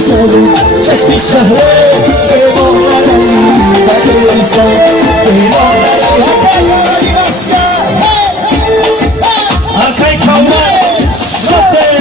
شهری چشمی شهره پیمان نروی بده ایسان پیمان نروی حتی کاری بسکر arkayı kavra şoför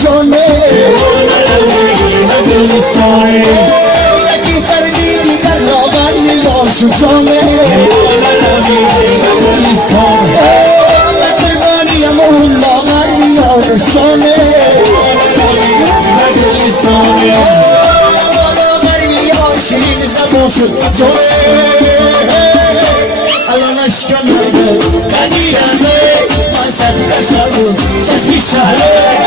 جانه یکی فردی دیگر لاغر میلاشو جانه لکرمانی امون لاغر میارش جانه لاغر میار شیرین زبان شد جانه الان اشکم نده قدیرمه من صد کشم چشمی شهره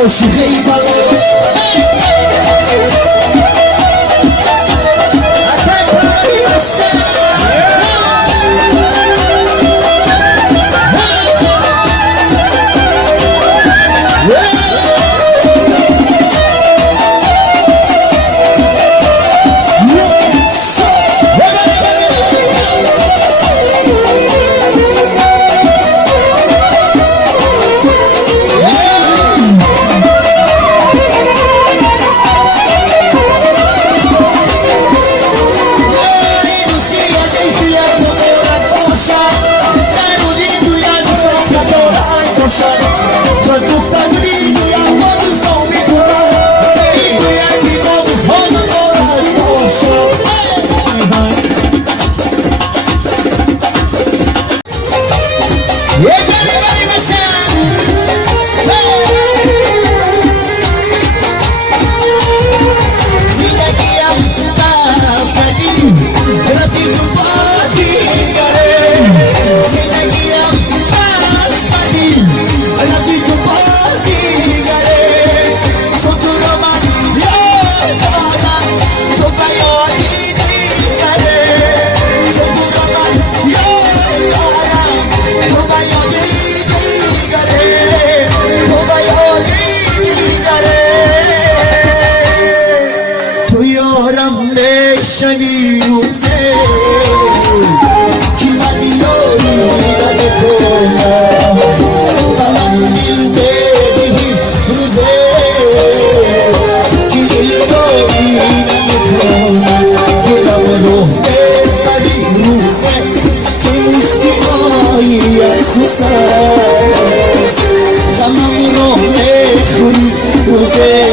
عاشقی بلا شنی روزه کی من یاری نمیکنم و من دل بدهی روزه کی دل یاری نمیکنم دلم رو ببری روزه که مشتی آیی افسوس است غمم رو نخوری روزه